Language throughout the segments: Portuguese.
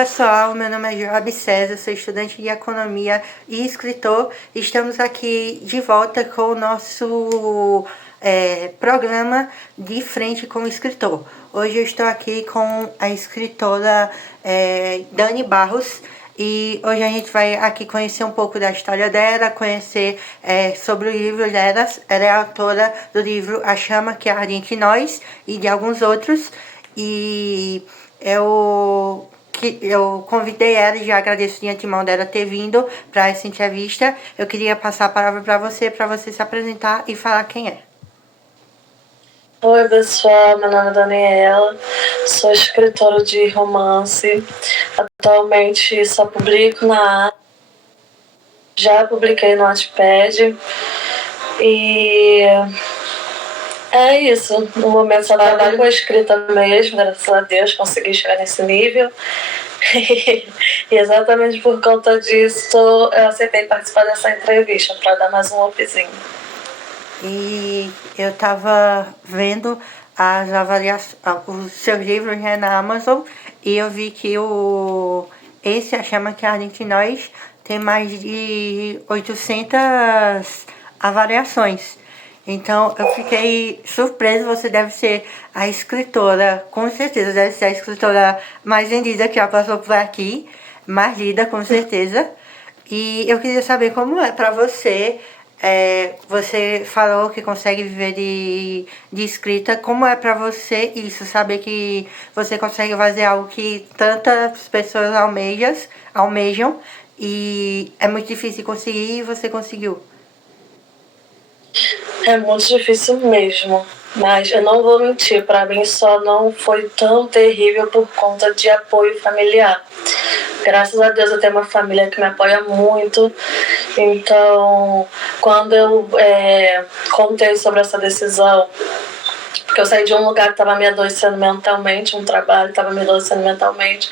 pessoal, meu nome é Joab César, sou estudante de economia e escritor. Estamos aqui de volta com o nosso programa De Frente com o Escritor. Hoje eu estou aqui com a escritora Dani Barros e hoje a gente vai aqui conhecer um pouco da história dela, conhecer sobre o livro dela. Ela é autora do livro A Chama que Arde Entre Nós e de alguns outros. E eu convidei ela e já agradeço de antemão dela ter vindo para essa entrevista. Eu queria passar a palavra para você se apresentar e falar quem é. Oi pessoal, meu nome é Daniela, sou escritora de romance, atualmente só publico na já publiquei no Wattpad e é isso, no momento só trabalho com a escrita mesmo, graças a Deus consegui chegar nesse nível. E exatamente por conta disso eu aceitei participar dessa entrevista para dar mais um upzinho. E eu estava vendo as avaliações, os seus livros na Amazon, e eu vi que esse A Chama que Arde Entre Nós tem mais de 800 avaliações. Então eu fiquei surpresa. Você deve ser a escritora, com certeza, deve ser a escritora mais vendida que já passou por aqui, mais lida, com certeza. E eu queria saber como é para você. Você falou que consegue viver de escrita. Como é para você isso? Saber que você consegue fazer algo que tantas pessoas almejam e é muito difícil conseguir e você conseguiu. É muito difícil mesmo, mas eu não vou mentir, para mim só não foi tão terrível por conta de apoio familiar. Graças a Deus eu tenho uma família que me apoia muito, então quando eu contei sobre essa decisão, porque eu saí de um lugar que estava me adoecendo mentalmente, um trabalho que estava me adoecendo mentalmente,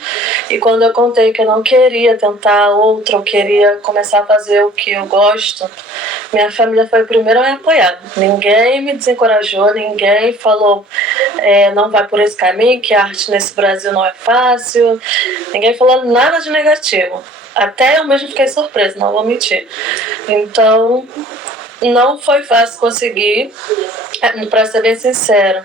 e quando eu contei que eu não queria tentar outro, eu queria começar a fazer o que eu gosto, minha família foi a primeira a me apoiar. Ninguém me desencorajou, ninguém falou não vai por esse caminho, que a arte nesse Brasil não é fácil, ninguém falou nada de negativo. Até eu mesmo fiquei surpresa, não vou mentir. Então, não foi fácil conseguir, para ser bem sincero.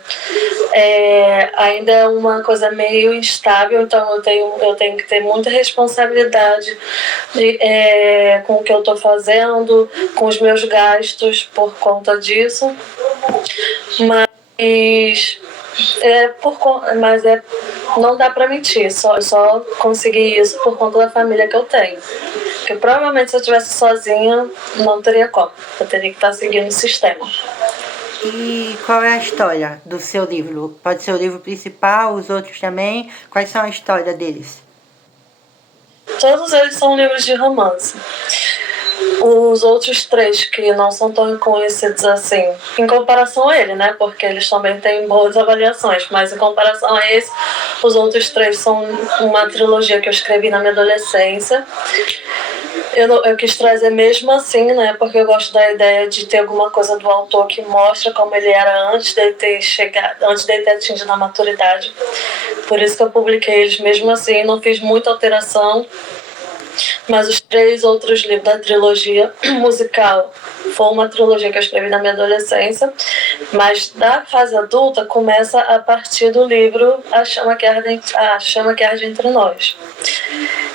Ainda é uma coisa meio instável, então eu tenho que ter muita responsabilidade com o que eu estou fazendo, com os meus gastos por conta disso. Mas não dá para mentir, só consegui isso por conta da família que eu tenho. Porque provavelmente se eu estivesse sozinha, não teria como. Eu teria que estar seguindo o sistema. E qual é a história do seu livro? Pode ser o livro principal, os outros também? Quais são a história deles? Todos eles são livros de romance. Os outros três que não são tão conhecidos assim, em comparação a ele, né? Porque eles também têm boas avaliações, mas em comparação a esse, os outros três são uma trilogia que eu escrevi na minha adolescência. Eu quis trazer mesmo assim, né? Porque eu gosto da ideia de ter alguma coisa do autor que mostra como ele era antes dele ter atingido a maturidade. Por isso que eu publiquei eles mesmo assim, não fiz muita alteração. Mas os 3 outros livros da trilogia musical foi uma trilogia que eu escrevi na minha adolescência, mas da fase adulta começa a partir do livro A Chama que Arde Entre Nós.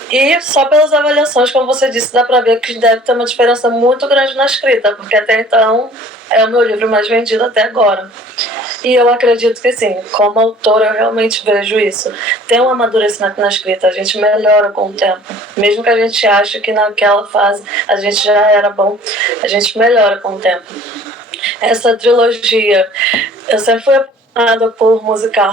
E só pelas avaliações, como você disse, dá pra ver que deve ter uma diferença muito grande na escrita, porque até então é o meu livro mais vendido até agora. E eu acredito que sim, como autora eu realmente vejo isso. Tem um amadurecimento na escrita, a gente melhora com o tempo. Mesmo que a gente ache que naquela fase a gente já era bom, a gente melhora com o tempo. Essa trilogia, eu sempre fui apaixonada por musical.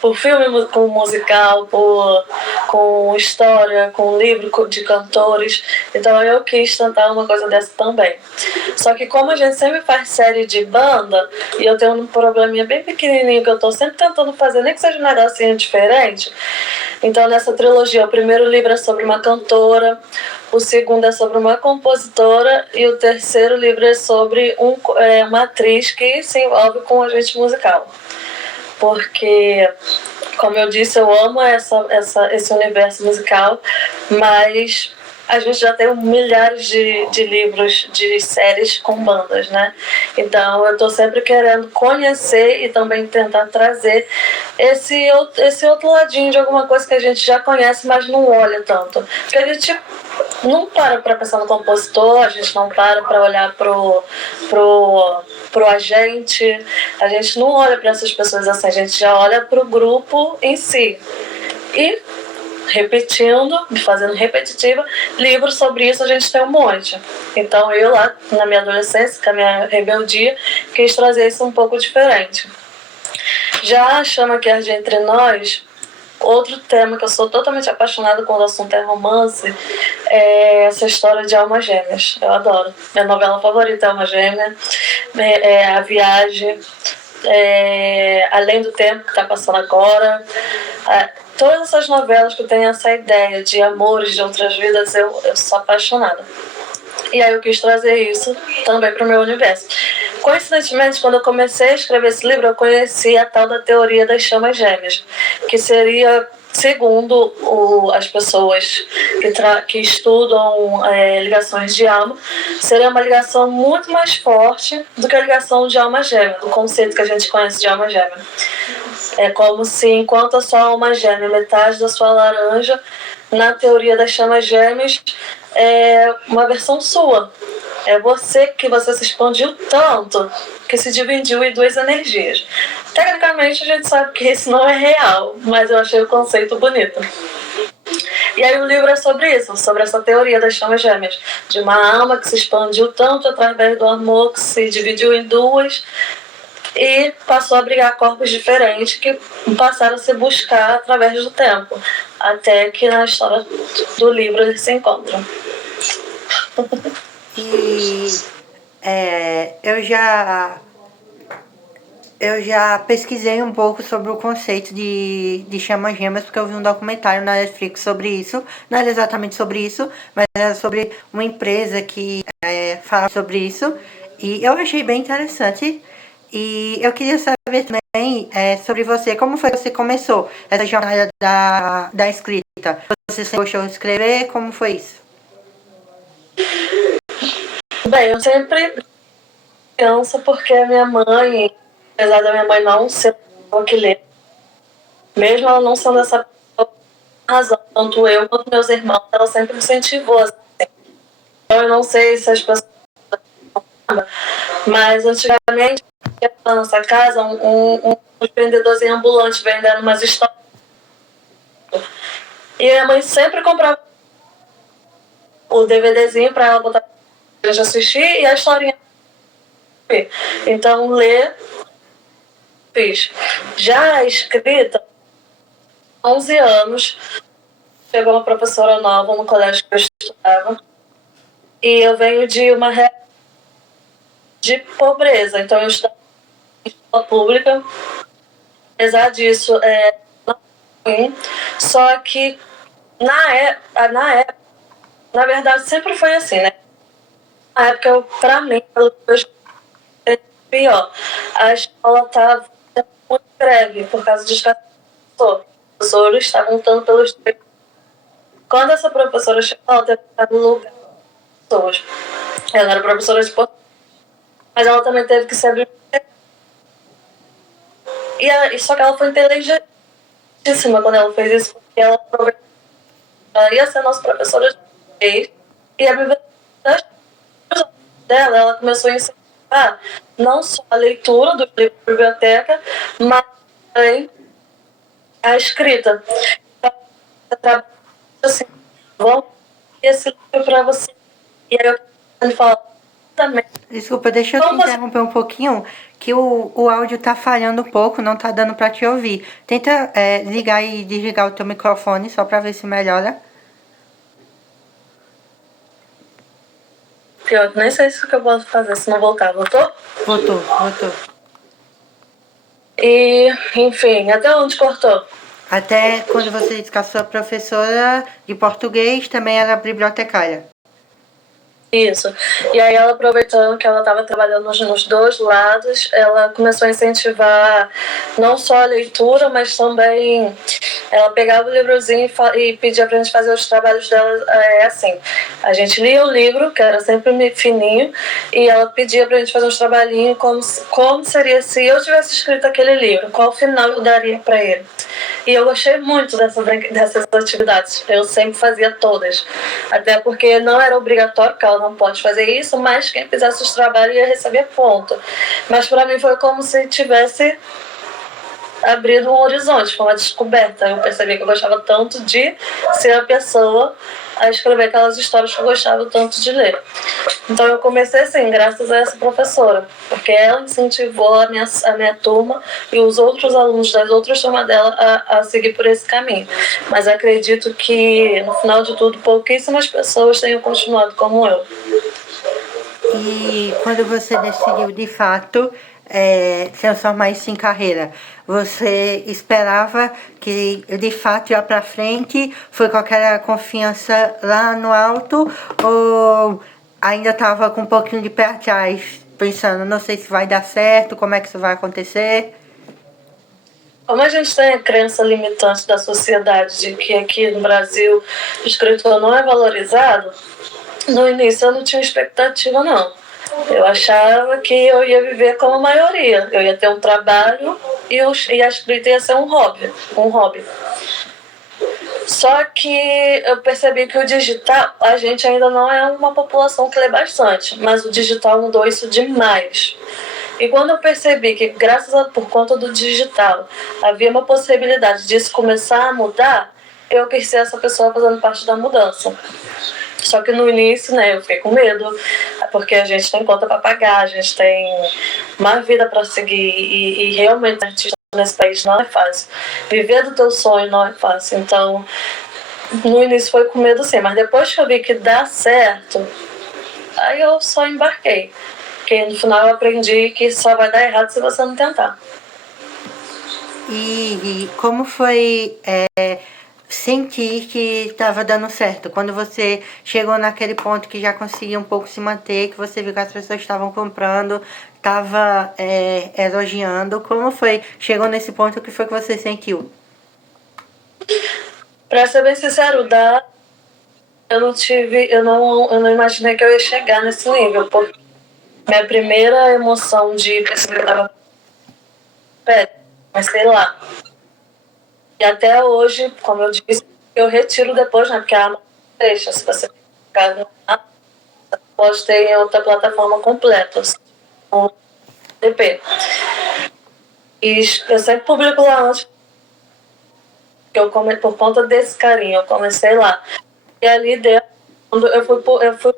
Por filme com musical, com história, com livro de cantores. Então eu quis tentar uma coisa dessa também. Só que como a gente sempre faz série de banda, e eu tenho um probleminha bem pequenininho que eu tô sempre tentando fazer, nem que seja um negocinho diferente. Então nessa trilogia, o primeiro livro é sobre uma cantora, o segundo é sobre uma compositora e o terceiro livro é sobre uma atriz que se envolve com um agente musical. Porque Como eu disse, eu amo esse universo musical, mas a gente já tem milhares de livros, de séries com bandas, né? Então eu tô sempre querendo conhecer e também tentar trazer esse outro ladinho de alguma coisa que a gente já conhece, mas não olha tanto. Porque a gente não para pensar no compositor, a gente não para olhar pro agente, a gente não olha para essas pessoas assim, a gente já olha pro grupo em si. E repetindo, fazendo repetitiva, livros sobre isso a gente tem um monte. Então eu lá, na minha adolescência, com a minha rebeldia, quis trazer isso um pouco diferente. Já a Chama que Arde Entre Nós, outro tema que eu sou totalmente apaixonada quando o assunto é romance, é essa história de almas gêmeas. Eu adoro. Minha novela favorita é Alma Gêmea, A Viagem, Além do Tempo, que está passando agora. Todas essas novelas que têm essa ideia de amores de outras vidas, eu sou apaixonada. E aí eu quis trazer isso também para o meu universo. Coincidentemente, quando eu comecei a escrever esse livro, eu conheci a tal da teoria das chamas gêmeas, que seria, segundo as pessoas que estudam ligações de alma, seria uma ligação muito mais forte do que a ligação de alma gêmea, do conceito que a gente conhece de alma gêmea. É como se, enquanto a sua alma gêmea, metade da sua laranja, na teoria das chamas gêmeas, é uma versão sua. É você se expandiu tanto que se dividiu em duas energias. Tecnicamente, a gente sabe que isso não é real, mas eu achei o conceito bonito. E aí o livro é sobre isso, sobre essa teoria das chamas gêmeas, de uma alma que se expandiu tanto através do amor, que se dividiu em duas, e passou a abrigar corpos diferentes que passaram a se buscar através do tempo, até que na história do livro eles se encontram. E eu já pesquisei um pouco sobre o conceito de chamas gêmeas, porque eu vi um documentário na Netflix sobre isso. Não era exatamente sobre isso, mas era sobre uma empresa que fala sobre isso. E eu achei bem interessante. E eu queria saber também sobre você, como foi que você começou essa jornada da escrita? Você sempre gostou de escrever? Como foi isso? Bem, eu sempre criança porque a minha mãe, apesar da minha mãe não ser uma que lê, mesmo ela não sendo essa razão, tanto eu quanto meus irmãos, ela sempre me incentivou assim. Então eu não sei se as pessoas, mas antigamente na nossa casa um vendedorzinho ambulante vendendo umas histórias. E minha mãe sempre comprava o DVDzinho para ela botar pra gente assistir e a historinha. Então ler, fiz. Já a escrita, 11 anos, chegou uma professora nova no colégio que eu estudava e eu venho de uma de pobreza, então eu estudava em escola pública, apesar disso não ruim, só que na verdade sempre foi assim, né? Na época, pra mim, pelo que eu pior, a escola estava muito greve por causa de escassez de professor. Os professores estavam lutando pelos direitos. Quando essa professora chegou, ela teve que estar no lugar das pessoas. Ela era professora de português, mas ela também teve que se abrir. Só que ela foi inteligentíssima quando ela fez isso, porque ela aproveitou. Ela ia ser nossa professora de português e a biblioteca dela, ela começou a incentivar não só a leitura do livro da biblioteca, mas também a escrita. Então, assim, vamos esse livro para você. E aí eu falo também. Desculpa, deixa eu te interromper um pouquinho, que o áudio tá falhando um pouco, não tá dando pra te ouvir. Tenta ligar e desligar o teu microfone, só pra ver se melhora. Eu nem sei se o que eu posso fazer se não voltar. Voltou? Voltou. E, enfim, até onde cortou? Até quando você disse que a sua professora de português também era bibliotecária. Isso. E aí ela, aproveitando que ela estava trabalhando nos dois lados, ela começou a incentivar não só a leitura, mas também ela pegava o livrozinho e pedia pra gente fazer os trabalhos dela assim. A gente lia o livro, que era sempre fininho, e ela pedia pra gente fazer uns trabalhinhos como seria se eu tivesse escrito aquele livro, qual final eu daria pra ele. E eu gostei muito dessas atividades. Eu sempre fazia todas. Até porque não era obrigatório, porque ela não pode fazer isso, mas quem fizesse os trabalhos ia receber ponto. Mas para mim foi como se tivesse abrido um horizonte, foi uma descoberta. Eu percebi que eu gostava tanto de ser a pessoa a escrever aquelas histórias que eu gostava tanto de ler. Então eu comecei assim, graças a essa professora, porque ela incentivou a minha turma e os outros alunos das outras turmas dela a seguir por esse caminho. Mas acredito que, no final de tudo, pouquíssimas pessoas tenham continuado como eu. E quando você decidiu de fato transformar isso em carreira, você esperava que de fato ia para frente? Foi com aquela confiança lá no alto? Ou ainda estava com um pouquinho de pé atrás, pensando, não sei se vai dar certo, como é que isso vai acontecer? Como a gente tem a crença limitante da sociedade de que aqui no Brasil o escritor não é valorizado, no início eu não tinha expectativa, não. Eu achava que eu ia viver como a maioria. Eu ia ter um trabalho e a escrita ia ser um hobby. Só que eu percebi que o digital, a gente ainda não é uma população que lê bastante, mas o digital mudou isso demais. E quando eu percebi que, por conta do digital, havia uma possibilidade disso começar a mudar, eu quis ser essa pessoa fazendo parte da mudança. Só que no início, né, eu fiquei com medo, porque a gente tem conta para pagar, a gente tem uma vida para seguir e realmente artista nesse país não é fácil. Viver do teu sonho não é fácil. Então, no início foi com medo sim, mas depois que eu vi que dá certo, aí eu só embarquei. Porque no final eu aprendi que só vai dar errado se você não tentar. E como foi sentir que estava dando certo? Quando você chegou naquele ponto que já conseguia um pouco se manter, que você viu que as pessoas estavam comprando, estava elogiando, como foi? Chegou nesse ponto, o que foi que você sentiu? Pra ser bem sincero, eu não imaginei que eu ia chegar nesse nível, porque minha primeira emoção de perceber que estava mas sei lá. E até hoje, como eu disse, eu retiro depois, né? Porque a Amazon deixa, se você ficar no você pode ter em outra plataforma completa, um DP. E eu sempre publico lá antes, que por conta desse carinho, eu comecei lá. E ali dentro, quando eu fui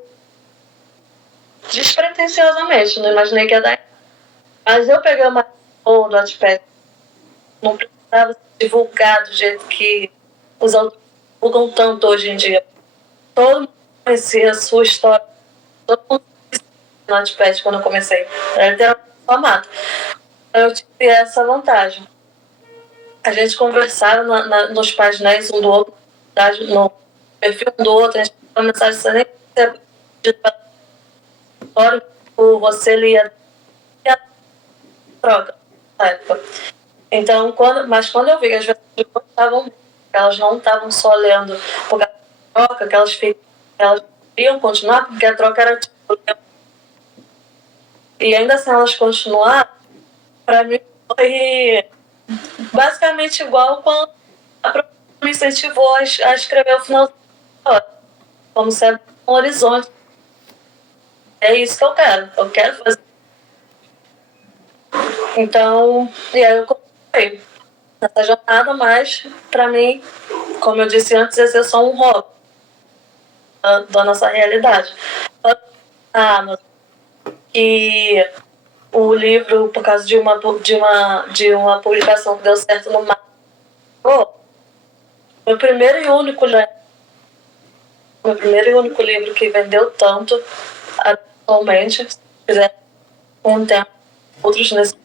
despretensiosamente, não imaginei que ia dar. Mas eu peguei uma do Wattpad, não precisava divulgar do jeito que os autores divulgam tanto hoje em dia. Todo mundo conhecia a sua história, todo mundo conhecia o Wattpad quando eu comecei. Era literalmente formato. Eu tive essa vantagem. A gente conversava nos painéis um do outro, no perfil um do outro, a gente mandava mensagem, você nem história, você lia e a troca na época. Então, quando eu vi que as pessoas gostavam, elas não estavam só lendo por causa da troca, que elas queriam continuar, porque a troca era tipo. E ainda assim elas continuaram, para mim foi basicamente igual quando a professora me incentivou a escrever o final da história, como se é um horizonte. É isso que eu quero fazer. Então, e aí eu comecei nessa jornada, mas para mim, como eu disse antes, esse é só um hobby da nossa realidade. E o livro, por causa de uma publicação que deu certo no mar, meu primeiro e único livro que vendeu tanto atualmente, se quiser um tempo, outros nesse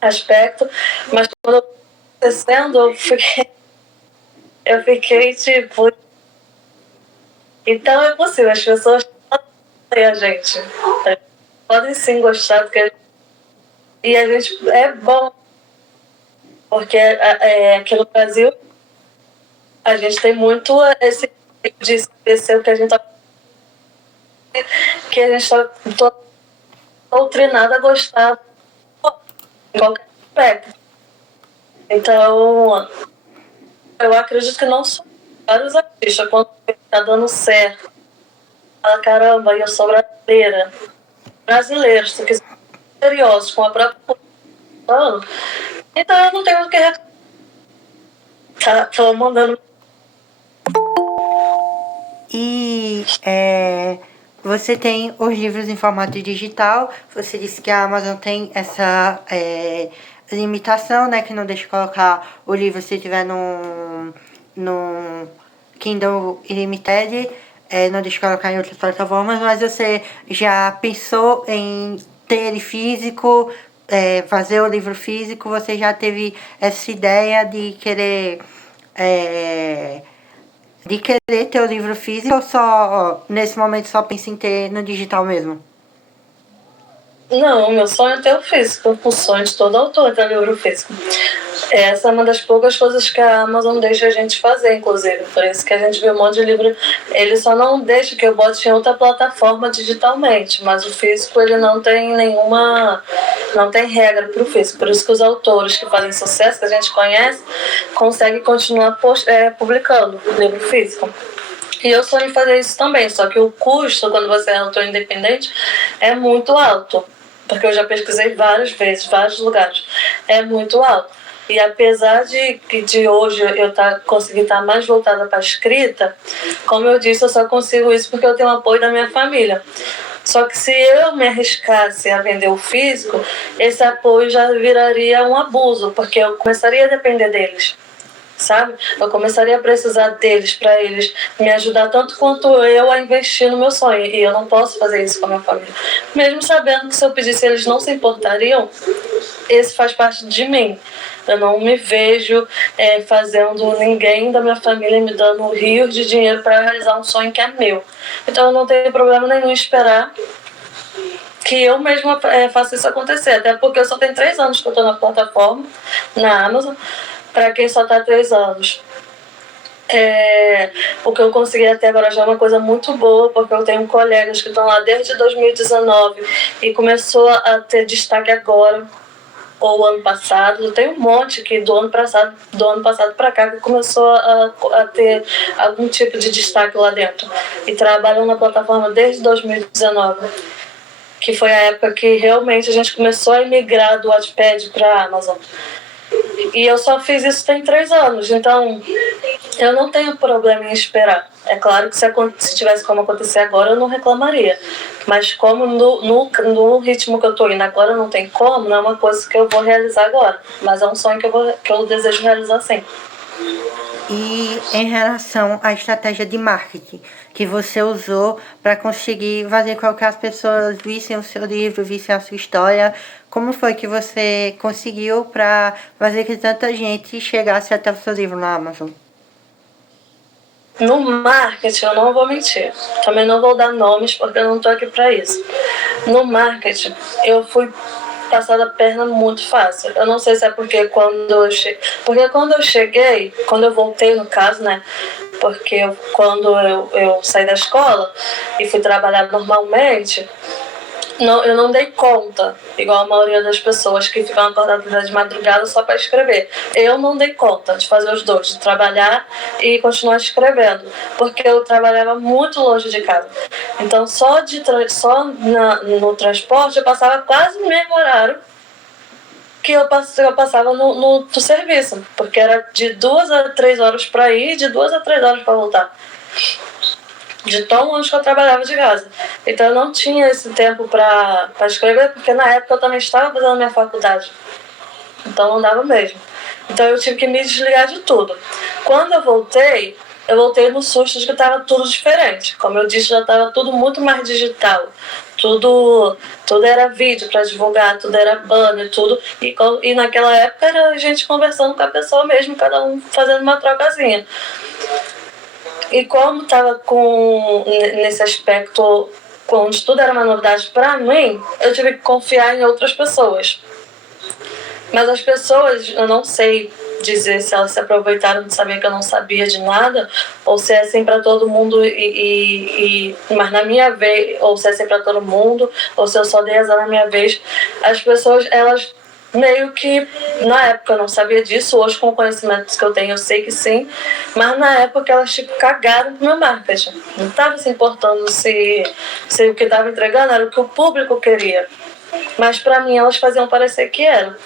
aspecto, mas quando eu acontecendo, eu fiquei tipo, então é possível, as pessoas E a gente podem sim gostar do que a gente... E a gente é bom, porque aqui no Brasil a gente tem muito esse tipo de esquecer o que a gente está, que a gente está doutrinado a gostar em qualquer aspecto. Então, eu acredito que não só vários artistas, quando está dando certo, fala, caramba, eu sou brasileira. Brasileiros, que são seriosos com a própria cultura, então eu não tenho o que reclamar. Tô mandando. E você tem os livros em formato digital. Você disse que a Amazon tem essa limitação, né? Que não deixa colocar o livro se tiver no Kindle Unlimited. Não deixa colocar em outras plataformas. Mas você já pensou em ter ele físico, fazer o livro físico? Você já teve essa ideia de querer... de querer ter o livro físico ou só, nesse momento, só pensa em ter no digital mesmo? Não, meu sonho é ter o físico. O sonho de todo autor é ter livro físico. Essa é uma das poucas coisas que a Amazon deixa a gente fazer, inclusive. Por isso que a gente vê um monte de livro. Ele só não deixa que eu bote em outra plataforma digitalmente, mas o físico ele não tem nenhuma... não tem regra para o físico. Por isso que os autores que fazem sucesso, que a gente conhece, conseguem continuar publicando o livro físico. E eu sonho em fazer isso também, só que o custo, quando você é autor independente, é muito alto. Porque eu já pesquisei várias vezes, vários lugares. É muito alto. E apesar de hoje eu conseguir estar mais voltada para a escrita, como eu disse, eu só consigo isso porque eu tenho o apoio da minha família. Só que se eu me arriscasse a vender o físico, esse apoio já viraria um abuso, porque eu começaria a depender deles. Sabe? Eu começaria a precisar deles para eles me ajudar tanto quanto eu a investir no meu sonho. E eu não posso fazer isso com a minha família. Mesmo sabendo que se eu pedisse eles não se importariam, esse faz parte de mim. Eu não me vejo fazendo ninguém da minha família me dando rios de dinheiro para realizar um sonho que é meu. Então eu não tenho problema nenhum em esperar que eu mesma faça isso acontecer. Até porque eu só tenho 3 anos que eu estou na plataforma, na Amazon. Para quem só está 3 anos. O que eu consegui até agora já é uma coisa muito boa, porque eu tenho colegas que estão lá desde 2019 e começou a ter destaque agora, ou ano passado. Eu tenho um monte que do ano passado para cá que começou a ter algum tipo de destaque lá dentro. E trabalham na plataforma desde 2019, que foi a época que realmente a gente começou a migrar do Wattpad para a Amazon. E eu só fiz isso tem 3 anos, então eu não tenho problema em esperar. É claro que se tivesse como acontecer agora, eu não reclamaria. Mas como no ritmo que eu tô indo agora não tem como, não é uma coisa que eu vou realizar agora. Mas é um sonho que eu desejo realizar sim. E em relação à estratégia de marketing que você usou para conseguir fazer com que as pessoas vissem o seu livro, vissem a sua história, como foi que você conseguiu para fazer que tanta gente chegasse até o seu livro na Amazon? No marketing, eu não vou mentir. Também não vou dar nomes porque eu não estou aqui para isso. No marketing, eu fui passada a perna muito fácil. Eu não sei se é porque quando eu cheguei, quando eu voltei no caso, né? Porque quando eu saí da escola e fui trabalhar normalmente, eu não dei conta, igual a maioria das pessoas que ficam acordadas de madrugada só para escrever. Eu não dei conta de fazer os dois, de trabalhar e continuar escrevendo, porque eu trabalhava muito longe de casa. Então, no transporte, eu passava quase o mesmo horário que eu passava no serviço, porque era de 2 a 3 horas para ir e de 2 a 3 horas para voltar. De tão longe que eu trabalhava de casa. Então eu não tinha esse tempo para escrever, porque na época eu também estava fazendo minha faculdade. Então não dava mesmo. Então eu tive que me desligar de tudo. Quando eu voltei no susto de que estava tudo diferente. Como eu disse, já estava tudo muito mais digital. Tudo era vídeo para divulgar, tudo era banner, tudo. E naquela época era a gente conversando com a pessoa mesmo, cada um fazendo uma trocazinha. E como estava nesse aspecto onde tudo era uma novidade para mim, eu tive que confiar em outras pessoas. Mas as pessoas, eu não sei dizer se elas se aproveitaram de saber que eu não sabia de nada, ou se é assim para todo mundo, mas na minha vez, ou se é assim para todo mundo, ou se eu só dei azar na minha vez. As pessoas, elas meio que, na época eu não sabia disso, hoje com o conhecimento que eu tenho eu sei que sim, mas na época elas tipo cagaram pro meu marketing. Não estava se importando se o que estava entregando era o que o público queria, mas para mim elas faziam parecer que era.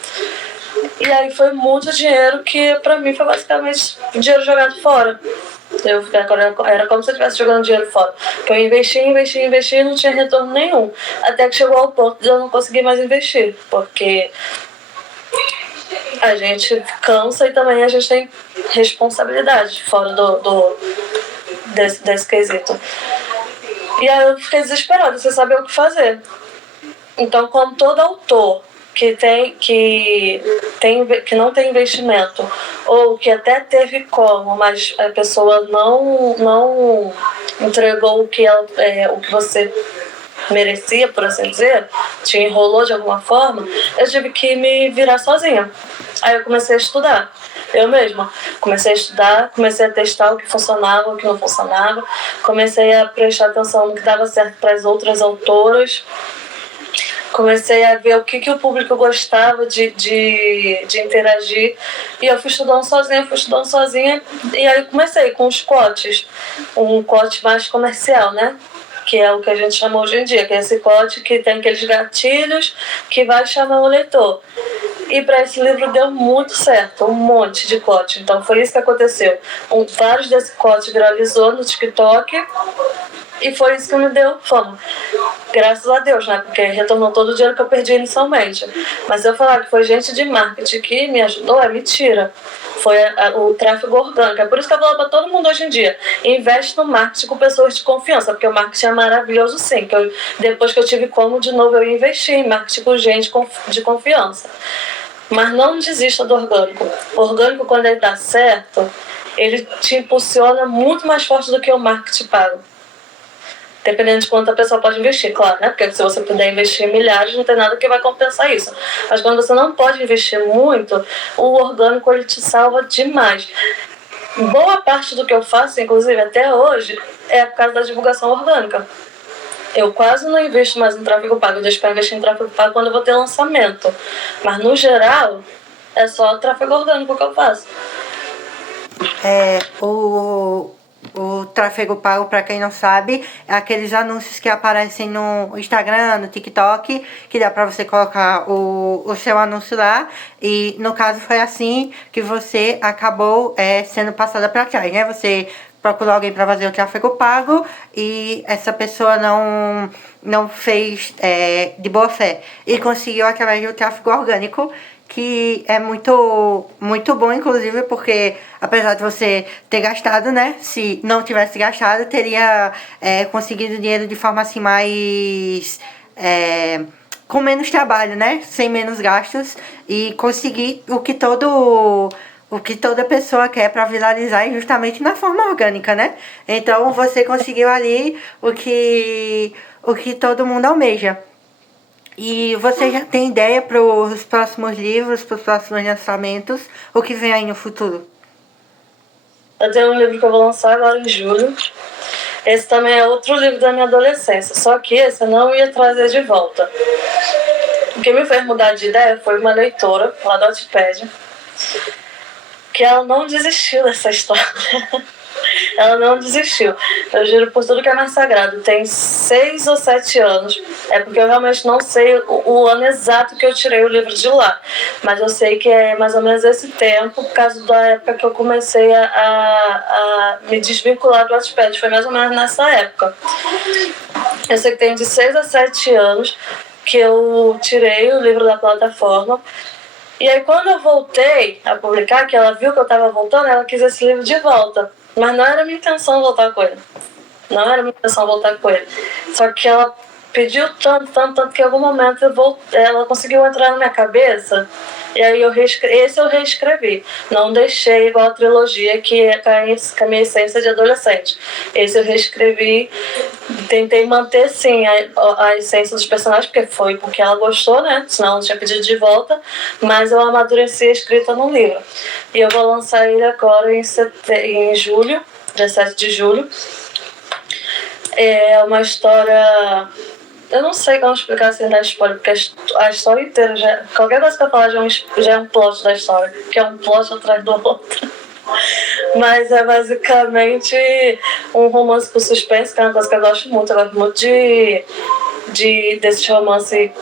E aí foi muito dinheiro que pra mim foi basicamente dinheiro jogado fora. Era como se eu estivesse jogando dinheiro fora. Que eu investi e não tinha retorno nenhum. Até que chegou ao ponto de eu não conseguir mais investir. Porque a gente cansa e também a gente tem responsabilidade fora desse quesito. E aí eu fiquei desesperada, sem saber o que fazer. Então, como todo autor que não tem investimento, ou que até teve como, mas a pessoa não entregou o que você merecia, por assim dizer, te enrolou de alguma forma, eu tive que me virar sozinha. Aí eu comecei a estudar. Eu mesma comecei a estudar, comecei a testar o que funcionava, o que não funcionava, comecei a prestar atenção no que dava certo para as outras autoras. Comecei a ver o que o público gostava de interagir. E eu fui estudando sozinha. E aí comecei com os quotes. Um quote mais comercial, né? Que é o que a gente chama hoje em dia. Que é esse quote que tem aqueles gatilhos que vai chamar o leitor. E para esse livro deu muito certo. Um monte de quote. Então foi isso que aconteceu. Vários desses quotes viralizou no TikTok. E foi isso que me deu fama. Graças a Deus, né? Porque retornou todo o dinheiro que eu perdi inicialmente. Mas eu falar que foi gente de marketing que me ajudou é mentira. Foi o tráfego orgânico. É por isso que eu falo para todo mundo hoje em dia. Investe no marketing com pessoas de confiança. Porque o marketing é maravilhoso sim. Depois que eu tive como, de novo, eu investi em marketing com gente de confiança. Mas não desista do orgânico. O orgânico, quando ele dá certo, ele te impulsiona muito mais forte do que o marketing pago. Dependendo de quanto a pessoa pode investir, claro, né? Porque se você puder investir milhares, não tem nada que vai compensar isso. Mas quando você não pode investir muito, o orgânico ele te salva demais. Boa parte do que eu faço, inclusive até hoje, é por causa da divulgação orgânica. Eu quase não invisto mais em tráfego pago, eu deixo para investir em tráfego pago quando eu vou ter lançamento. Mas no geral, é só o tráfego orgânico que eu faço. O tráfego pago, para quem não sabe, é aqueles anúncios que aparecem no Instagram, no TikTok, que dá para você colocar o seu anúncio lá. E no caso foi assim que você acabou sendo passada para trás, né? Você procurou alguém para fazer o tráfego pago e essa pessoa não fez de boa fé e conseguiu através do tráfego orgânico, que é muito, muito bom, inclusive, porque apesar de você ter gastado, né? Se não tivesse gastado, teria conseguido dinheiro de forma assim mais... com menos trabalho, né? Sem menos gastos e conseguir o que toda pessoa quer para viralizar é justamente na forma orgânica, né? Então você conseguiu ali o que todo mundo almeja. E você já tem ideia para os próximos livros, para os próximos lançamentos? O que vem aí no futuro? Eu tenho um livro que eu vou lançar agora em julho. Esse também é outro livro da minha adolescência, só que esse eu não ia trazer de volta. O que me fez mudar de ideia foi uma leitora lá da Wattpad, que ela não desistiu dessa história. Ela não desistiu. Eu juro por tudo que é mais sagrado. Tem 6 ou 7 anos. É porque eu realmente não sei o ano exato que eu tirei o livro de lá. Mas eu sei que é mais ou menos esse tempo, por causa da época que eu comecei a me desvincular do Wattpad. Foi mais ou menos nessa época. Eu sei que tem de 6 a 7 anos que eu tirei o livro da plataforma. E aí quando eu voltei a publicar, que ela viu que eu estava voltando, ela quis esse livro de volta. Mas não era minha intenção voltar com ele. Só que ela pediu tanto que em algum momento ela conseguiu entrar na minha cabeça. E aí esse eu reescrevi. Não deixei igual a trilogia, que é com a minha essência de adolescente. Esse eu reescrevi, tentei manter sim a essência dos personagens, porque foi porque ela gostou, né? Senão ela tinha pedido de volta. Mas eu amadureci a escrita no livro. E eu vou lançar ele agora em julho, dia 7 de julho. É uma história... Eu não sei como explicar sem dar spoiler, porque a história inteira qualquer coisa que eu falar já é um plot da história, que é um plot atrás do outro. Mas é basicamente um romance com suspense, que é uma coisa que eu gosto muito. Eu gosto muito desse romance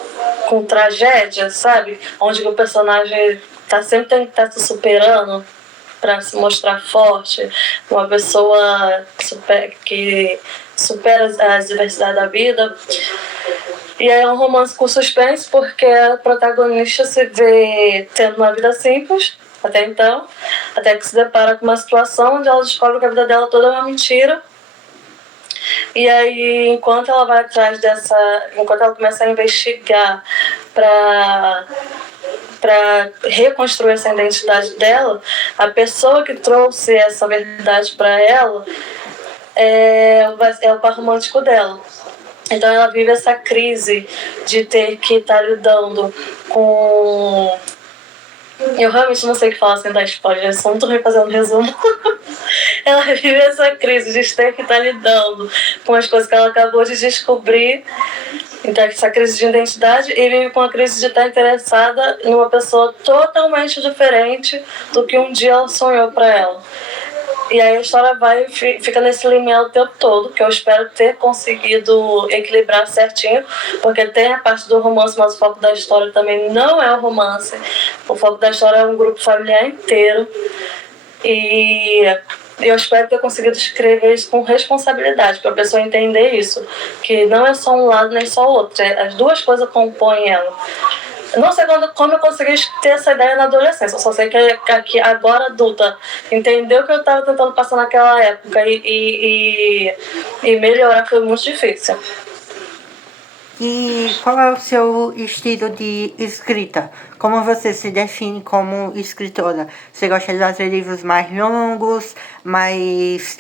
com tragédia, sabe? Onde o personagem sempre tem que estar se superando para se mostrar forte, uma pessoa que supera as adversidades da vida. E aí é um romance com suspense, porque a protagonista se vê tendo uma vida simples, até então, até que se depara com uma situação onde ela descobre que a vida dela toda é uma mentira. E aí, enquanto ela vai atrás enquanto ela começa a investigar para reconstruir essa identidade dela, a pessoa que trouxe essa verdade para ela é o par romântico dela. Então ela vive essa crise de ter que estar lidando com... Eu realmente não sei o que falar sem dar spoiler, eu sou muito ruim fazendo resumo. Ela vive essa crise de ter que estar lidando com as coisas que ela acabou de descobrir. Então essa crise de identidade, e vive com a crise de estar interessada em uma pessoa totalmente diferente do que um dia ela sonhou para ela. E aí a história fica nesse limiar o tempo todo, que eu espero ter conseguido equilibrar certinho, porque tem a parte do romance, mas o foco da história também não é o romance. O foco da história é um grupo familiar inteiro. E eu espero ter conseguido escrever isso com responsabilidade, para a pessoa entender isso, que não é só um lado nem só o outro, as duas coisas compõem ela. Não sei como eu consegui ter essa ideia na adolescência, eu só sei que agora adulta entendeu o que eu estava tentando passar naquela época e melhorar foi muito difícil. E qual é o seu estilo de escrita? Como você se define como escritora? Você gosta de fazer livros mais longos, mais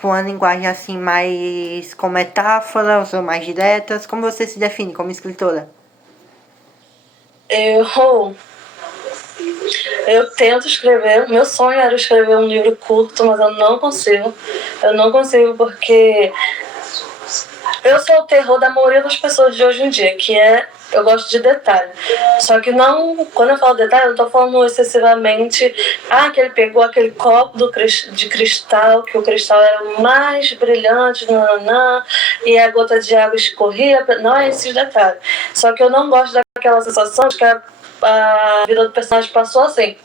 com a linguagem assim mais com metáforas ou mais diretas? Como você se define como escritora? Eu tento escrever, meu sonho era escrever um livro curto, mas eu não consigo. Eu não consigo porque eu sou o terror da maioria das pessoas de hoje em dia, que eu gosto de detalhe. Só que não, quando eu falo detalhe, eu não tô falando excessivamente, que ele pegou aquele copo de cristal, que o cristal era mais brilhante, e a gota de água escorria, não é esses detalhes. Só que eu não gosto daquela sensação de que a vida do personagem passou assim.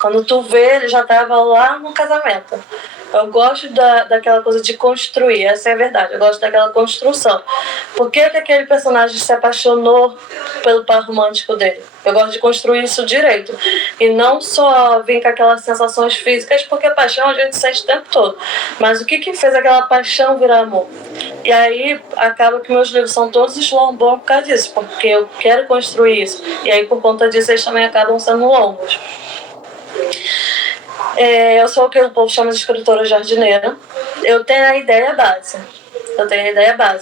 Quando tu vê, ele já estava lá no casamento. Eu gosto daquela coisa de construir, essa é a verdade. Eu gosto daquela construção. Por que aquele personagem se apaixonou pelo par romântico dele? Eu gosto de construir isso direito. E não só vir com aquelas sensações físicas, porque paixão a gente sente o tempo todo. Mas o que fez aquela paixão virar amor? E aí acaba que meus livros são todos slow burn por causa disso, porque eu quero construir isso. E aí por conta disso eles também acabam sendo longos. Eu sou o que o povo chama de escritora jardineira. Eu tenho a ideia base.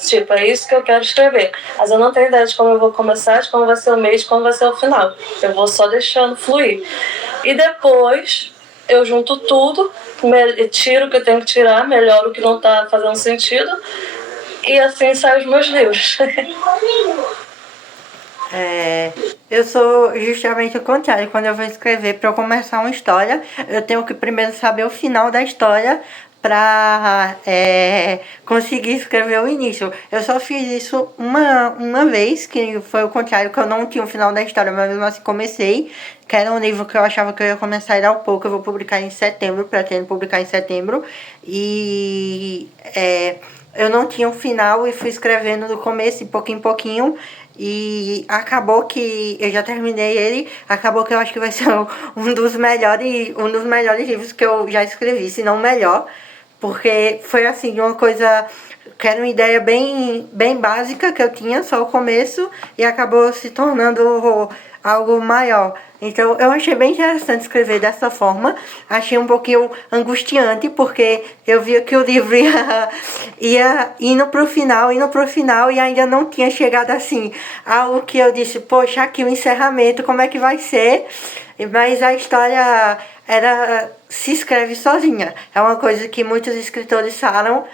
Tipo, é isso que eu quero escrever. Mas eu não tenho ideia de como eu vou começar, de como vai ser o meio, de como vai ser o final. Eu vou só deixando fluir. E depois eu junto tudo, tiro o que eu tenho que tirar, melhoro o que não está fazendo sentido. E assim saem os meus livros. Eu sou justamente o contrário. Quando eu vou escrever, para eu começar uma história, eu tenho que primeiro saber o final da história para conseguir escrever o início. Eu só fiz isso uma vez, que foi o contrário, que eu não tinha o final da história, mas mesmo assim comecei, que era um livro que eu achava que eu ia começar a ir ao pouco. Eu vou publicar em setembro, pretendo publicar em setembro, e eu não tinha um final e fui escrevendo do começo, de pouquinho em pouquinho. E acabou que eu já terminei ele. Acabou que eu acho que vai ser um dos melhores livros que eu já escrevi, se não o melhor. Porque foi assim, uma coisa que era uma ideia bem básica que eu tinha, só o começo, e acabou se tornando algo maior. Então eu achei bem interessante escrever dessa forma. Achei um pouquinho angustiante, porque eu via que o livro ia indo pro final, e ainda não tinha chegado assim. Algo que eu disse, poxa, aqui o encerramento, como é que vai ser? Mas a história se escreve sozinha. É uma coisa que muitos escritores falam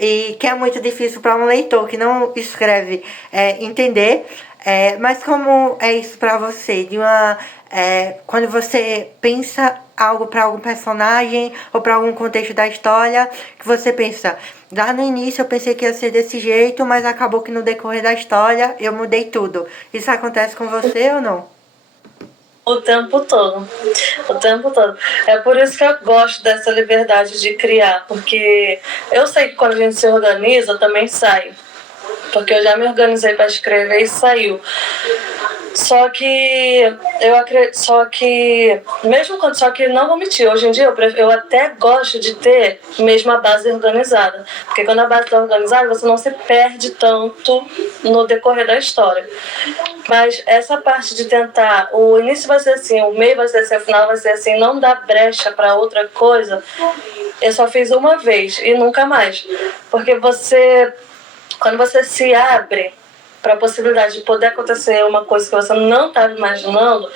e que é muito difícil para um leitor que não escreve entender. Mas como é isso para você? Quando você pensa algo para algum personagem ou para algum contexto da história, que você pensa, lá no início eu pensei que ia ser desse jeito, mas acabou que no decorrer da história eu mudei tudo. Isso acontece com você ou não? O tempo todo. O tempo todo. É por isso que eu gosto dessa liberdade de criar, porque eu sei que quando a gente se organiza também sai. Porque eu já me organizei para escrever e saiu. Só que só que não vou mentir, hoje em dia eu até gosto de ter mesmo a base organizada, porque quando a base está organizada você não se perde tanto no decorrer da história. Mas essa parte de tentar, o início vai ser assim, o meio vai ser assim, o final vai ser assim, não dá brecha para outra coisa, eu só fiz uma vez e nunca mais. Porque quando você se abre para a possibilidade de poder acontecer uma coisa que você não estava imaginando,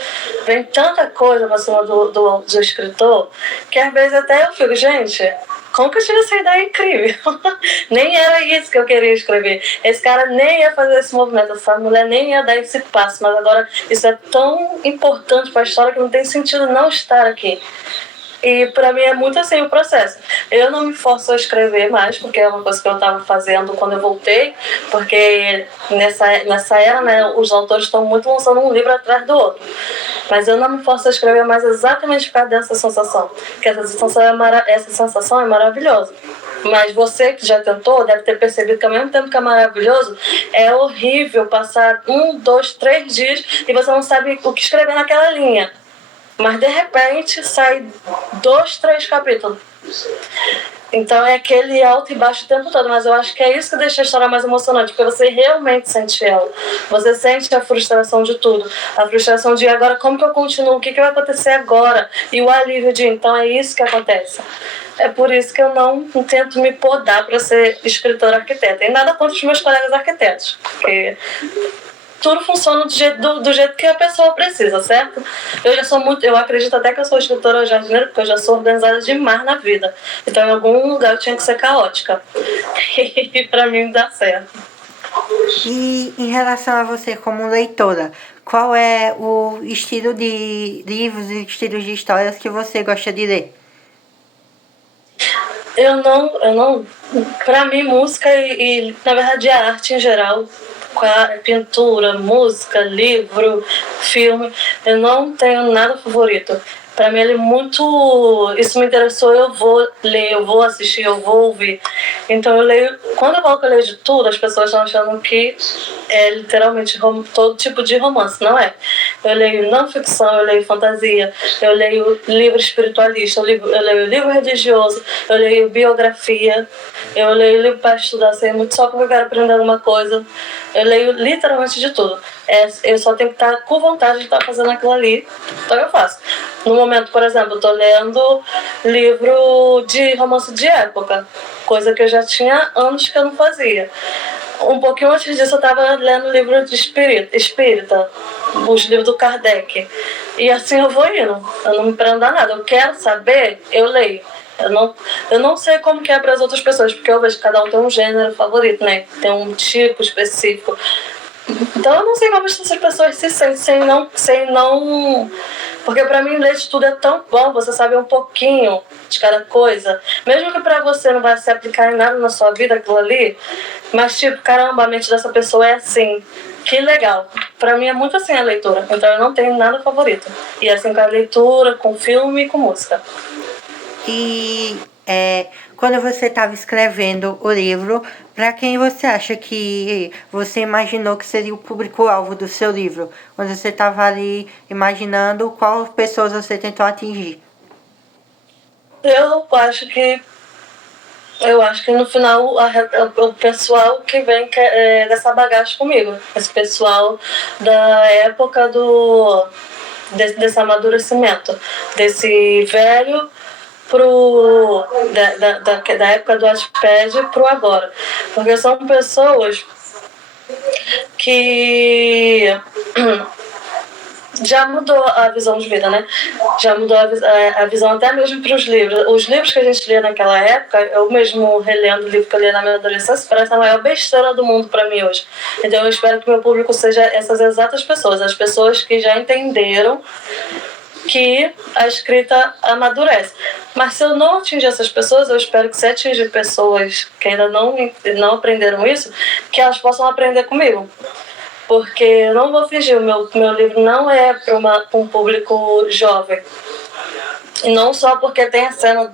vem tanta coisa para cima do escritor, que às vezes até eu fico, gente, como que eu tive essa ideia incrível? Nem era isso que eu queria escrever. Esse cara nem ia fazer esse movimento, essa mulher nem ia dar esse passo, mas agora isso é tão importante para a história que não tem sentido não estar aqui. E pra mim é muito assim o processo. Eu não me forço a escrever mais, porque é uma coisa que eu estava fazendo quando eu voltei, porque nessa era, né, os autores estão muito lançando um livro atrás do outro. Mas eu não me forço a escrever mais exatamente por causa dessa sensação. Porque essa sensação é maravilhosa. Mas você que já tentou deve ter percebido que ao mesmo tempo que é maravilhoso, é horrível passar 1, 2, 3 dias e você não sabe o que escrever naquela linha. Mas de repente sai 2, 3 capítulos. Então é aquele alto e baixo o tempo todo, mas eu acho que é isso que deixa a história mais emocionante, porque você realmente sente ela. Você sente a frustração de tudo. A frustração de agora como que eu continuo, o que vai acontecer agora? E o alívio de então é isso que acontece. É por isso que eu não tento me podar para ser escritora arquiteta. E nada contra os meus colegas arquitetos, porque tudo funciona do jeito que a pessoa precisa, certo? Eu acredito até que eu sou escritora jardineira, porque eu já sou organizada demais na vida. Então em algum lugar eu tinha que ser caótica. E pra mim dá certo. E em relação a você como leitora, qual é o estilo de livros e estilos de histórias que você gosta de ler? Eu não, pra mim música na verdade a arte em geral, pintura, música, livro, filme, eu não tenho nada favorito. Pra mim ele é muito, isso me interessou, eu vou ler, eu vou assistir, eu vou ouvir. Então eu leio, quando eu falo que eu leio de tudo, as pessoas estão achando que é literalmente todo tipo de romance, não é? Eu leio não ficção, eu leio fantasia, eu leio livro espiritualista, eu leio livro religioso, eu leio biografia, eu leio livro para estudar, sei muito só porque eu quero aprender alguma coisa. Eu leio literalmente de tudo. Eu só tenho que estar com vontade de estar fazendo aquilo ali, então eu faço. No momento, por exemplo, eu estou lendo livro de romance de época, coisa que eu já tinha anos que eu não fazia. Um pouquinho antes disso eu estava lendo livro de espírita, os livros do Kardec. E assim eu vou indo, eu não me prendo a nada. Eu quero saber, eu leio. Eu não sei como que é para as outras pessoas, porque eu vejo que cada um tem um gênero favorito, né? Tem um tipo específico. Então eu não sei como essas pessoas se sentem sem não. Porque pra mim ler de tudo é tão bom, você sabe um pouquinho de cada coisa. Mesmo que pra você não vai se aplicar em nada na sua vida aquilo ali, mas tipo, caramba, a mente dessa pessoa é assim. Que legal. Pra mim é muito assim a leitura, então eu não tenho nada favorito. E é assim com a leitura, com filme e com música. E quando você estava escrevendo o livro, para quem você acha que você imaginou que seria o público-alvo do seu livro? Quando você estava ali imaginando qual pessoas você tentou atingir? Eu acho que Eu acho que no final o pessoal que vem dessa bagagem comigo, esse pessoal da época desse amadurecimento, desse velho da época do Wattpad pro agora. Porque são pessoas que já mudou a visão de vida, né? Já mudou a visão até mesmo para os livros. Os livros que a gente lia naquela época, eu mesmo relendo o livro que eu li na minha adolescência, parece a maior besteira do mundo para mim hoje. Então eu espero que meu público seja essas exatas pessoas, as pessoas que já entenderam que a escrita amadurece. Mas se eu não atingir essas pessoas, eu espero que se atingir pessoas que ainda não aprenderam isso, que elas possam aprender comigo. Porque eu não vou fingir, o meu livro não é para um público jovem. E não só porque tem a cena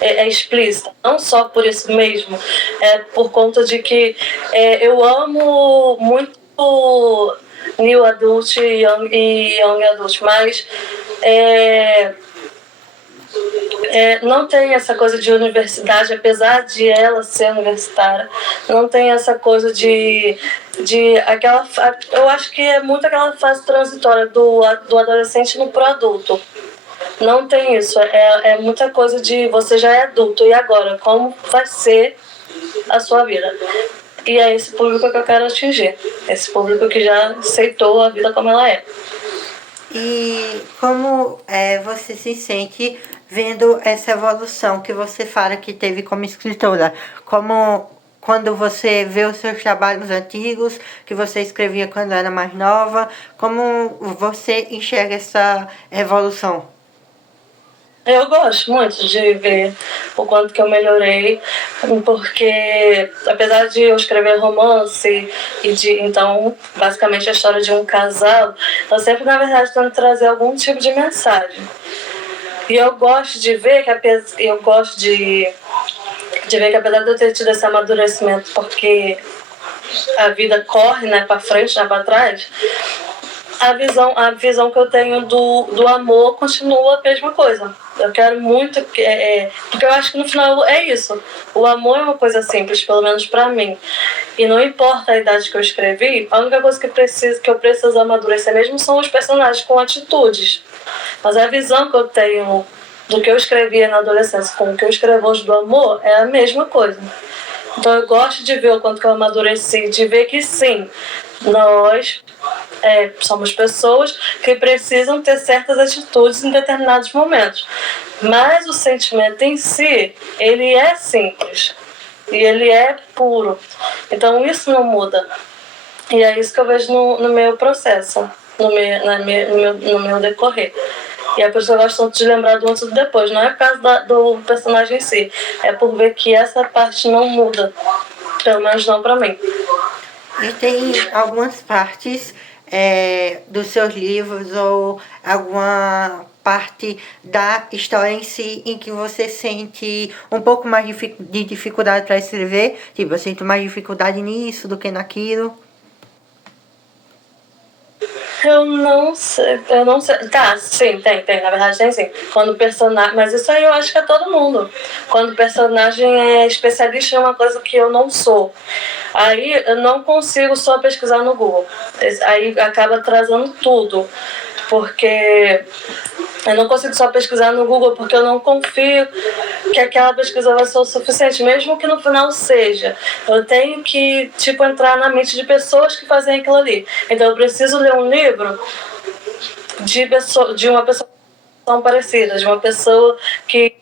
é explícita, não só por isso mesmo, é por conta de que eu amo muito New Adult e Young Adult, mas não tem essa coisa de universidade, apesar de ela ser universitária, não tem essa coisa de aquela, eu acho que é muito aquela fase transitória do adolescente no pro adulto. Não tem isso, é muita coisa de você já é adulto, e agora? Como vai ser a sua vida? E é esse público que eu quero atingir, esse público que já aceitou a vida como ela é. E como você se sente vendo essa evolução que você fala que teve como escritora? Como quando você vê os seus trabalhos antigos, que você escrevia quando era mais nova, como você enxerga essa evolução? Eu gosto muito de ver o quanto que eu melhorei, porque apesar de eu escrever romance então, basicamente a história de um casal, eu sempre, na verdade, tento trazer algum tipo de mensagem. E eu gosto de ver que apesar de eu ter tido esse amadurecimento, porque a vida corre, né, para frente, né, para trás, a visão que eu tenho do amor continua a mesma coisa. Eu quero muito porque eu acho que no final é isso. O amor é uma coisa simples, pelo menos pra mim. E não importa a idade que eu escrevi, a única coisa que eu preciso amadurecer mesmo são os personagens com atitudes. Mas a visão que eu tenho do que eu escrevia na adolescência com o que eu escrevo hoje do amor é a mesma coisa. Então eu gosto de ver o quanto que eu amadureci, de ver que sim, nós somos pessoas que precisam ter certas atitudes em determinados momentos. Mas o sentimento em si, ele é simples e ele é puro. Então isso não muda. E é isso que eu vejo no meu processo, no meu decorrer. E é por isso que eu gosto tanto de lembrar do antes e do depois. Não é por causa do personagem em si, é por ver que essa parte não muda. Pelo menos não pra mim. E tem algumas partes dos seus livros ou alguma parte da história em si em que você sente um pouco mais de dificuldade para escrever? Tipo, eu sinto mais dificuldade nisso do que naquilo. Eu não sei. Tá, sim, tem. Na verdade tem sim. Quando o personagem. Mas isso aí eu acho que é todo mundo. Quando o personagem é especialista em uma coisa que eu não sou. Aí eu não consigo só pesquisar no Google. Aí acaba trazendo tudo. Porque eu não consigo só pesquisar no Google porque eu não confio que aquela pesquisa vai ser o suficiente, mesmo que no final seja. Eu tenho que, entrar na mente de pessoas que fazem aquilo ali. Então eu preciso ler um livro de uma pessoa parecida, de uma pessoa que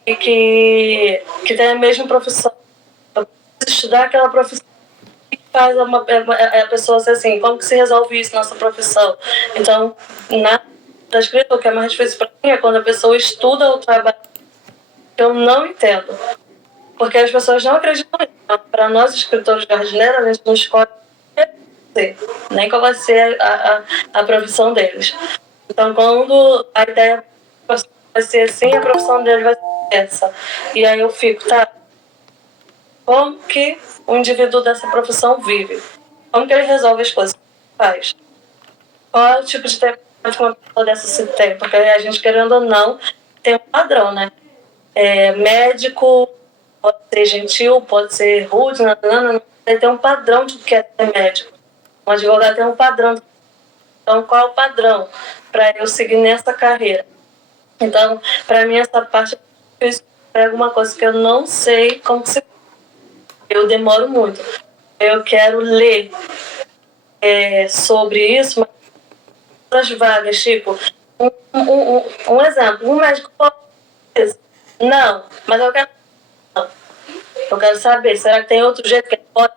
tem a mesma profissão. Eu preciso estudar aquela profissão que faz a pessoa ser assim, como que se resolve isso na nossa profissão. Então, da escrita, o que é mais difícil para mim é quando a pessoa estuda o trabalho que eu não entendo. Porque as pessoas não acreditam nisso. Para nós, escritores jardineiros, a gente não escolhe nem qual vai ser a profissão deles. Então, quando a ideia vai ser assim, a profissão dele vai ser essa. E aí eu fico, tá? Como que o indivíduo dessa profissão vive? Como que ele resolve as coisas que ele faz? Qual é o tipo de tempo que uma pessoa dessa se tem? Porque a gente, querendo ou não, tem um padrão, né? Médico, pode ser gentil, pode ser rude, não. Tem um padrão de que é ser médico. Um advogado tem um padrão. Então, qual é o padrão para eu seguir nessa carreira? Então, para mim, essa parte é alguma coisa que eu não sei como se... Eu demoro muito. Eu quero ler sobre isso, mas as vagas, tipo, um exemplo, um médico pode... Não, mas eu quero... Eu quero saber, será que tem outro jeito que ele pode...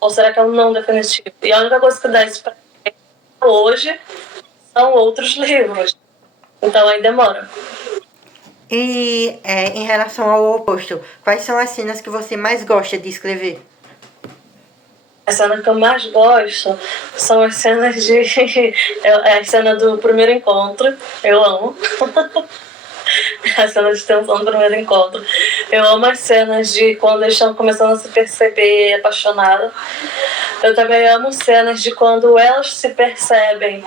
Ou será que é um não definitivo? E a única coisa que dá isso para hoje são outros livros. Então aí demora. E em relação ao oposto, quais são as cenas que você mais gosta de escrever? A cena que eu mais gosto são as cenas de... a cena do primeiro encontro. Eu amo. A cena de tensão do primeiro encontro. Eu amo as cenas de quando eles estão começando a se perceber apaixonados. Eu também amo cenas de quando elas se percebem,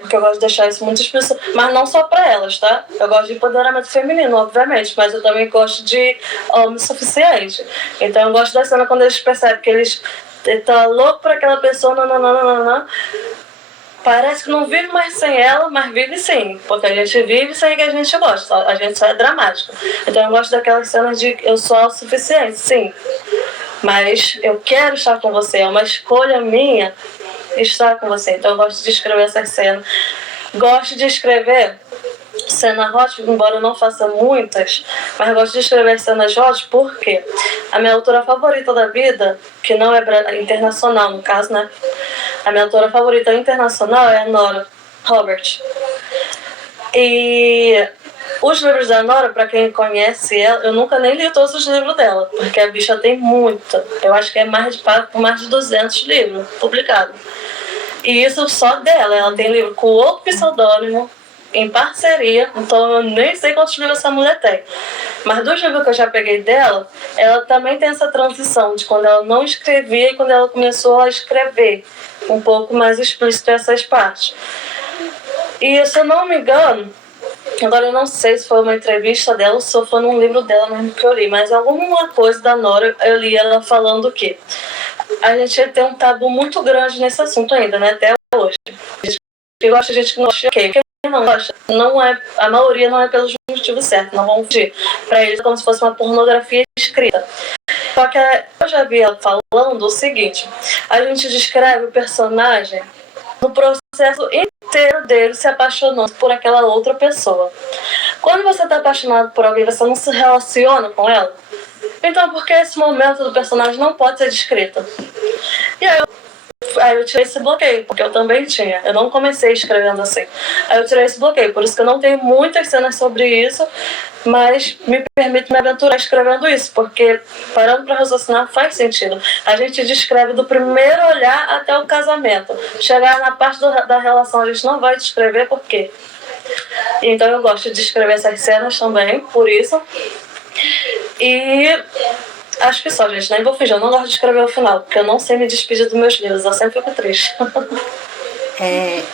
porque eu gosto de deixar isso muito explícito, mas não só pra elas, tá? Eu gosto de empoderamento feminino, obviamente, mas eu também gosto de homem suficiente. Então eu gosto da cena quando eles percebem que eles estão loucos por aquela pessoa, não. Parece que não vive mais sem ela, mas vive sim. Porque a gente vive sem que a gente gosta. A gente só é dramático. Então eu gosto daquelas cenas de eu sou o suficiente, sim. Mas eu quero estar com você. É uma escolha minha estar com você. Então eu gosto de escrever essas cenas. Gosto de escrever cena hot, embora eu não faça muitas, mas eu gosto de escrever cenas hot porque a minha autora favorita da vida, que não é internacional no caso, né? A minha autora favorita internacional é a Nora Roberts. E os livros da Nora, pra quem conhece ela, eu nunca nem li todos os livros dela, porque a bicha tem muita. Eu acho que é mais de 200 livros publicados. E isso só dela. Ela tem livro com outro pseudônimo, em parceria, então eu nem sei quantos livros essa mulher tem. Mas dos livros que eu já peguei dela, ela também tem essa transição de quando ela não escrevia e quando ela começou a escrever um pouco mais explícito essas partes. E se eu não me engano, agora eu não sei se foi uma entrevista dela ou se foi num livro dela mesmo que eu li, mas alguma coisa da Nora eu li ela falando que a gente tem um tabu muito grande nesse assunto ainda, né? Até hoje. Que gosta de gente que não gosta, ok. Quem não gosta, não é, a maioria não é pelos motivos certos, não vão fugir. Pra eles é como se fosse uma pornografia escrita. Só que eu já vi ela falando o seguinte: a gente descreve o personagem no processo inteiro dele se apaixonando por aquela outra pessoa. Quando você tá apaixonado por alguém, você não se relaciona com ela? Então, por que esse momento do personagem não pode ser descrito? E aí eu tirei esse bloqueio, porque eu também tinha. Eu não comecei escrevendo assim. Aí eu tirei esse bloqueio, por isso que eu não tenho muitas cenas sobre isso, mas me permite me aventurar escrevendo isso, porque parando pra raciocinar faz sentido. A gente descreve do primeiro olhar até o casamento. Chegar na parte da relação, a gente não vai descrever por quê. Então eu gosto de escrever essas cenas também, por isso. E acho que só, gente. Nem vou fingir. Eu não gosto de escrever o final, porque eu não sei me despedir dos meus livros. Eu sempre fico triste.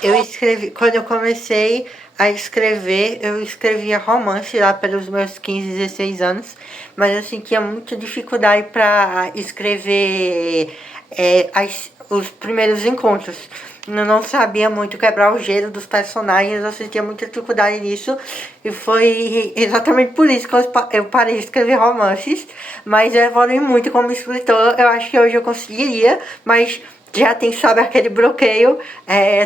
Eu escrevi, quando eu comecei a escrever, eu escrevia romance lá pelos meus 15, 16 anos, mas eu sentia muita dificuldade para escrever os primeiros encontros. Eu não sabia muito quebrar o gelo dos personagens, eu sentia muita dificuldade nisso, e foi exatamente por isso que eu parei de escrever romances, mas eu evolui muito como escritor. Eu acho que hoje eu conseguiria, mas já tem, sabe, aquele bloqueio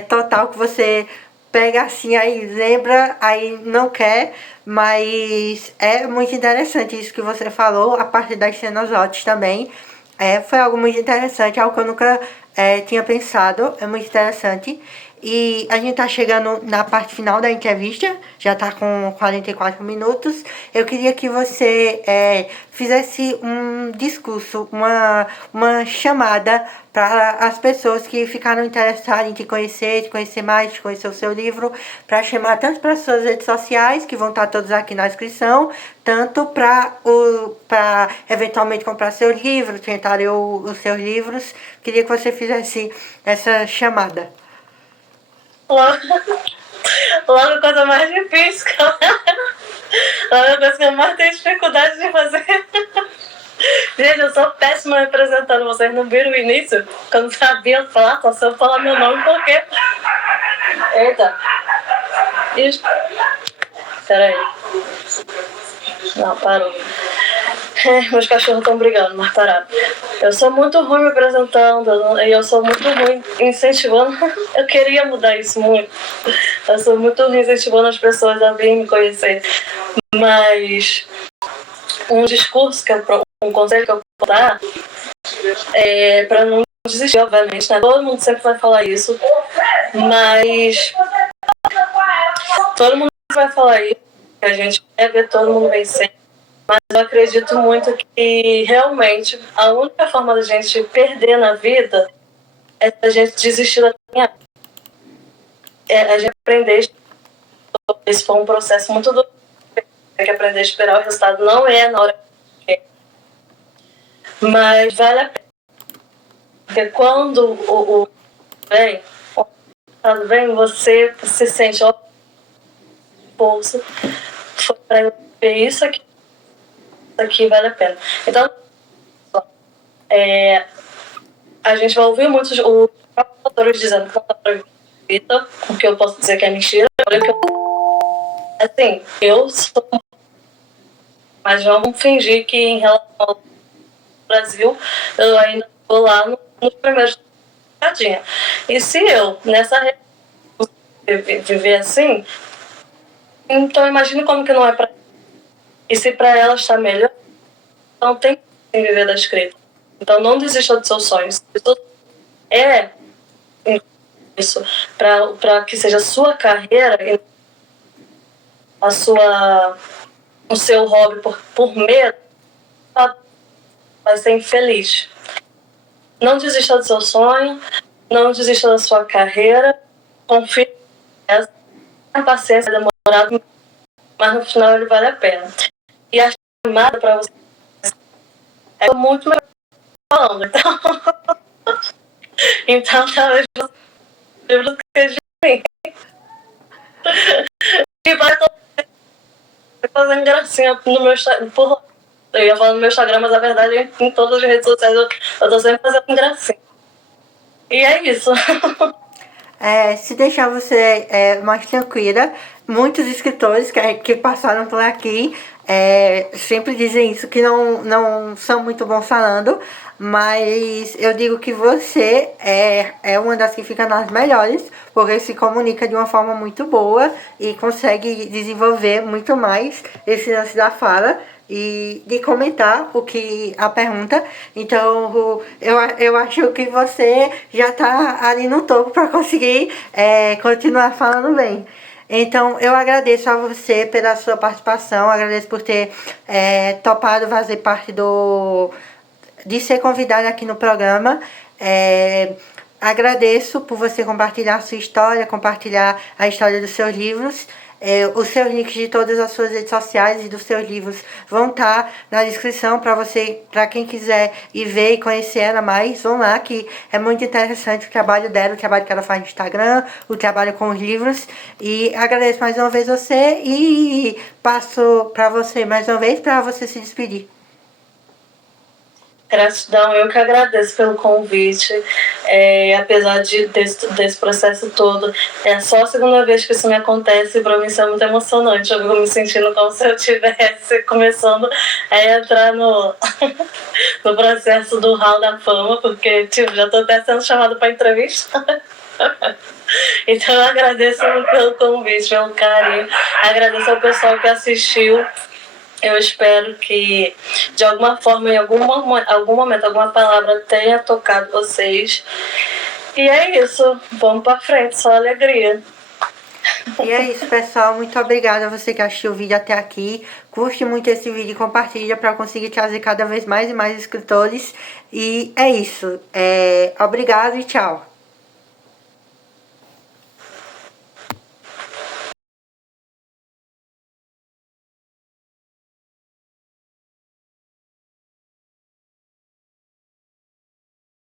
total que você pega assim, aí lembra, aí não quer, mas é muito interessante isso que você falou, a parte das cenas hot também. Foi algo muito interessante, algo que eu nunca tinha pensado, é muito interessante. E a gente tá chegando na parte final da entrevista, já tá com 44 minutos. Eu queria que você fizesse um discurso, uma chamada para as pessoas que ficaram interessadas em te conhecer mais, te conhecer o seu livro, para chamar tanto para as suas redes sociais, que vão estar todos aqui na descrição, tanto para eventualmente comprar seu livro, tentar ler os seus livros. Queria que você fizesse essa chamada. Logo a coisa mais difícil. Logo a coisa que eu mais tenho dificuldade de fazer. Gente, eu sou péssima representando. Vocês não viram o início? Quando sabia falar, só se eu falar meu nome, porque... Eita. Isso. Peraí. Não, parou. Meus cachorros estão brigando, mas pararam. Eu sou muito ruim me apresentando e eu sou muito ruim incentivando. Eu queria mudar isso muito. Eu sou muito ruim incentivando as pessoas a virem me conhecer. Mas um discurso, um conselho que eu vou dar é para não desistir, obviamente, né? Todo mundo sempre vai falar isso, mas todo mundo vai falar isso, que a gente quer ver todo mundo vencer. Mas eu acredito muito que realmente a única forma da gente perder na vida é a gente desistir da caminhada. É a gente aprender. Esse foi um processo muito duro. Tem que aprender a esperar o resultado. Não é na hora que mas vale a pena. Porque quando o resultado vem, você se sente bolsa. Foi para eu ver isso aqui vale a pena. Então, a gente vai ouvir muitos autores dizendo que não está proibida, o que eu posso dizer que é mentira. Assim, eu sou. Mas vamos fingir que em relação ao Brasil, eu ainda estou lá nos primeiros cadinha. E se eu, nessa viver assim, então imagine como que não é para. E se para ela está melhor, então tem que viver da escrita. Então não desista dos seus sonhos. É isso para que seja a sua carreira e o seu hobby por medo, vai ser infeliz. Não desista do seu sonho, não desista da sua carreira, confie nessa paciência, demorado, mas no final ele vale a pena. E a chamada para você é muito melhor falando, então talvez você livro que de mim. E vai fazendo gracinha no meu Instagram. Eu ia falar no meu Instagram, mas a verdade é que em todas as redes sociais eu tô sempre fazendo gracinha. E é isso. Se deixar você mais tranquila, muitos escritores que passaram por aqui sempre dizem isso, que não são muito bons falando, mas eu digo que você é uma das que fica nas melhores, porque se comunica de uma forma muito boa e consegue desenvolver muito mais esse lance da fala e de comentar o que a pergunta. Então eu acho que você já tá ali no topo para conseguir continuar falando bem. Então eu agradeço a você pela sua participação, agradeço por ter topado fazer parte de ser convidada aqui no programa. Agradeço por você compartilhar a sua história, compartilhar a história dos seus livros. Os seus links de todas as suas redes sociais e dos seus livros vão estar na descrição para quem quiser ir ver e conhecer ela mais. Vão lá, que é muito interessante o trabalho dela, o trabalho que ela faz no Instagram, o trabalho com os livros. E agradeço mais uma vez você e passo para você mais uma vez para você se despedir. Gratidão, eu que agradeço pelo convite. Apesar desse processo todo, é só a segunda vez que isso me acontece e para mim isso é muito emocionante. Eu fico me sentindo como se eu estivesse começando a entrar no processo do Hall da Fama, porque já estou até sendo chamada para entrevista. Então eu agradeço pelo convite, pelo carinho, agradeço ao pessoal que assistiu. Eu espero que, de alguma forma, em algum momento, alguma palavra tenha tocado vocês. E é isso. Vamos pra frente, só alegria. E é isso, pessoal. Muito obrigada a você que assistiu o vídeo até aqui. Curte muito esse vídeo e compartilha para conseguir trazer cada vez mais e mais escritores. E é isso. Obrigado e tchau.